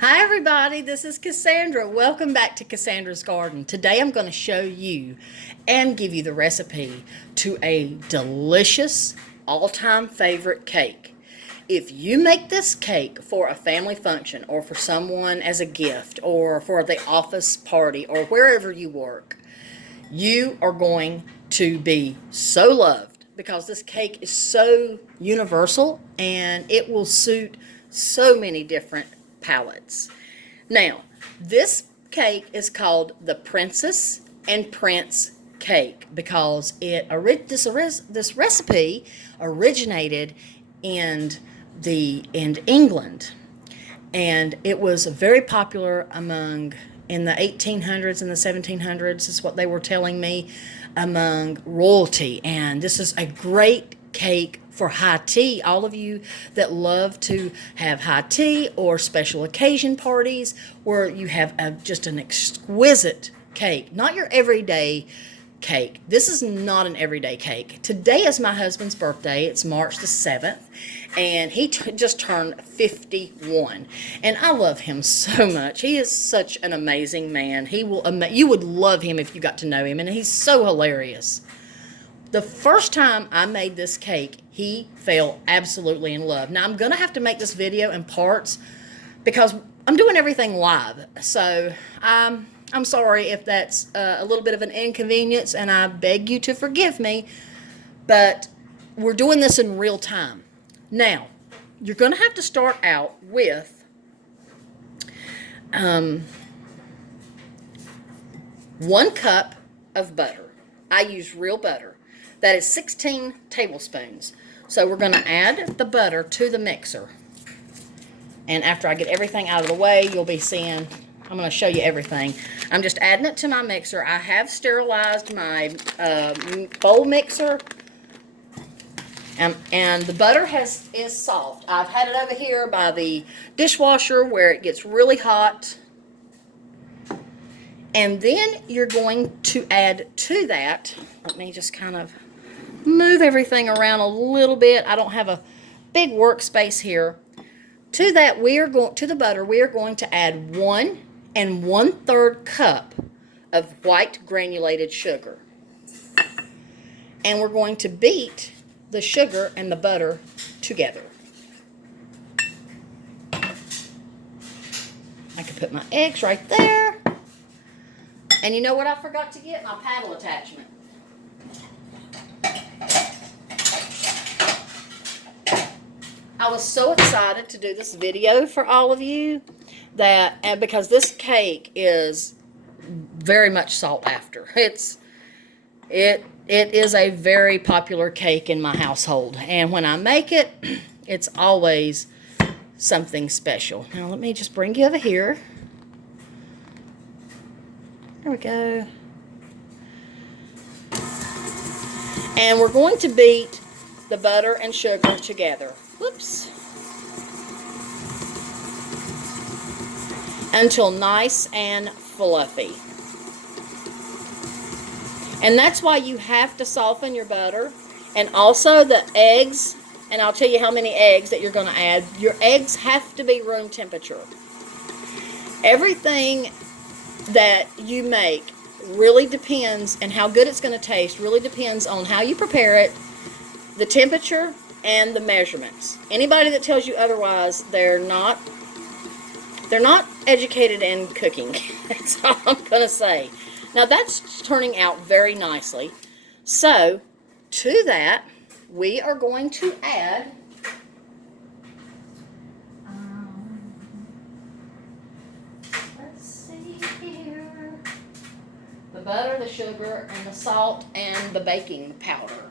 Hi everybody, this is Cassandra. Welcome back to Cassandra's Garden. Today I'm going to show you and give you the recipe to a delicious all-time favorite cake. If you make this cake for a family function or for someone as a gift or for the office party or wherever you work, you are going to be so loved because this cake is so universal and it will suit so many different palates. Now, this cake is called the Princess and Prince cake because this recipe originated in England, and it was very popular among in the 1800s and the 1700s is what they were telling me, among royalty. And this is a great cake for high tea. All of you that love to have high tea or special occasion parties where you have just an exquisite cake, not your everyday cake. This is not an everyday cake. Today is my husband's birthday. It's March the 7th, and he just turned 51. And I love him so much. He is such an amazing man. You would love him if you got to know him, and he's so hilarious. The first time I made this cake, he fell absolutely in love. Now, I'm going to have to make this video in parts because I'm doing everything live. So, I'm sorry if that's a little bit of an inconvenience, and I beg you to forgive me, but we're doing this in real time. Now, you're going to have to start out with 1 cup of butter. I use real butter. That is 16 tablespoons. So we're going to add the butter to the mixer. And after I get everything out of the way, you'll be seeing, I'm going to show you everything. I'm just adding it to my mixer. I have sterilized my bowl mixer. And the butter is soft. I've had it over here by the dishwasher where it gets really hot. And then you're going to add to that, let me just kind of move everything around a little bit. I don't have a big workspace here. To that, to the butter, we are going to add 1 1/3 cup of white granulated sugar. And we're going to beat the sugar and the butter together. I can put my eggs right there. And you know what I forgot to get? My paddle attachment. I was so excited to do this video for all of you because this cake is very much sought after. It is a very popular cake in my household, and when I make it, it's always something special. Now let me just bring you over here. There we go. And we're going to beat the butter and sugar together. Whoops. Until nice and fluffy. And that's why you have to soften your butter. And also the eggs, and I'll tell you how many eggs that you're going to add. Your eggs have to be room temperature. Everything that you make really depends, and how good it's going to taste really depends on how you prepare it, the temperature, and the measurements. Anybody that tells you otherwise, they're not educated in cooking. That's all I'm going to say. Now that's turning out very nicely. So to that, we are going to add the butter, the sugar, and the salt, and the baking powder.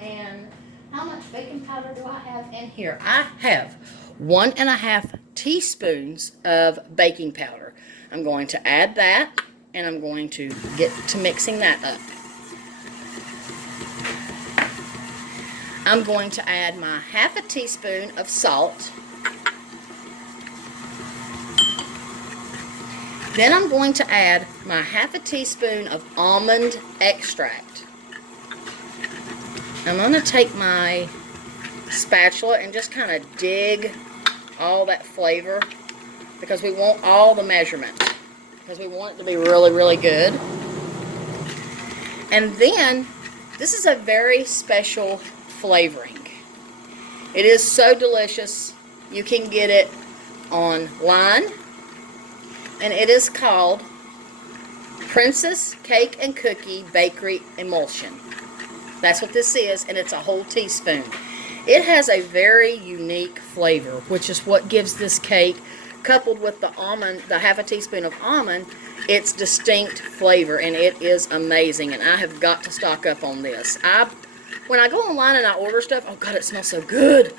And how much baking powder do I have in here? I have 1 1/2 teaspoons of baking powder. I'm going to add that, and I'm going to get to mixing that up. I'm going to add my 1/2 teaspoon of salt. Then I'm going to add my 1/2 teaspoon of almond extract. I'm going to take my spatula and just kind of dig all that flavor because we want all the measurement, because we want it to be really, really good. And then, this is a very special flavoring. It is so delicious. You can get it online, and it is called Princess Cake and Cookie Bakery Emulsion. That's what this is, and it's a whole teaspoon. It has a very unique flavor, which is what gives this cake, coupled with the almond, the half a teaspoon of almond, its distinct flavor, and it is amazing, and I have got to stock up on this. When I go online and I order stuff, oh God, it smells so good.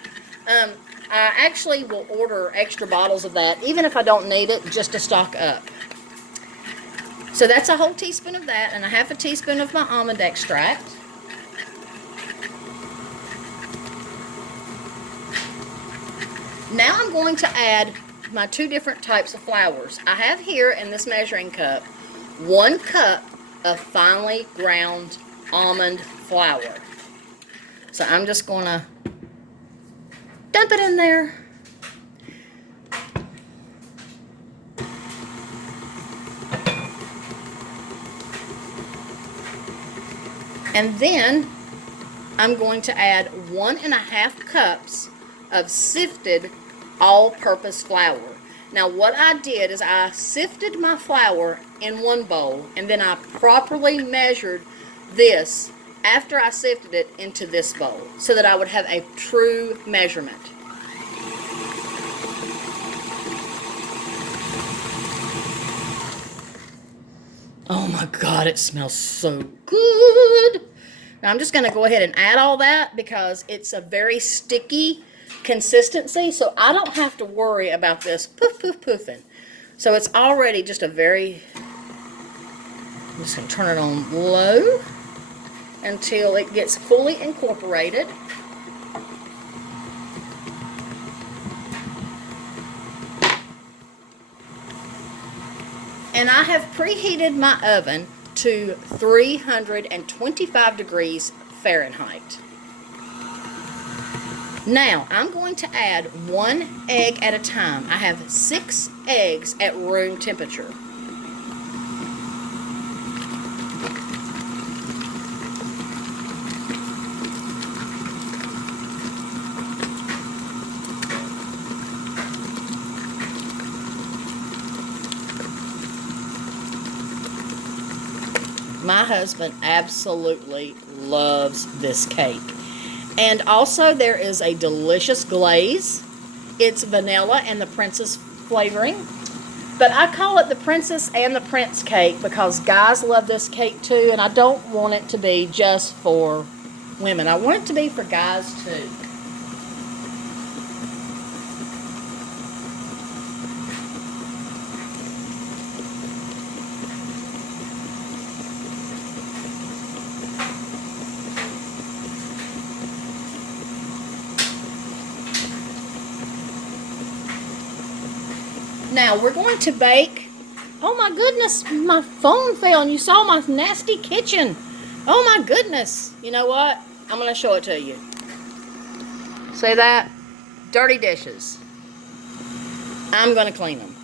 I actually will order extra bottles of that, even if I don't need it, just to stock up. So that's a whole teaspoon of that, and a half a teaspoon of my almond extract. Now I'm going to add my 2 different types of flours. I have here in this measuring cup 1 cup of finely ground almond flour. So I'm just going to dump it in there. And then I'm going to add 1.5 cups of sifted all-purpose flour. Now what I did is I sifted my flour in one bowl, and then I properly measured this after I sifted it into this bowl so that I would have a true measurement. Oh my God, it smells so good. Now I'm just going to go ahead and add all that because it's a very sticky consistency, so I don't have to worry about this poof, poof, poofing. So it's already just a very, I'm just going to turn it on low until it gets fully incorporated. And I have preheated my oven to 325 degrees Fahrenheit. Now, I'm going to add 1 egg at a time. I have 6 eggs at room temperature. My husband absolutely loves this cake. And also there is a delicious glaze. It's vanilla and the princess flavoring. But I call it the princess and the prince cake because guys love this cake too, and I don't want it to be just for women. I want it to be for guys too. Now we're going to bake. Oh my goodness, my phone fell and you saw my nasty kitchen. Oh my goodness. You know what? I'm going to show it to you. See that? Dirty dishes. I'm going to clean them.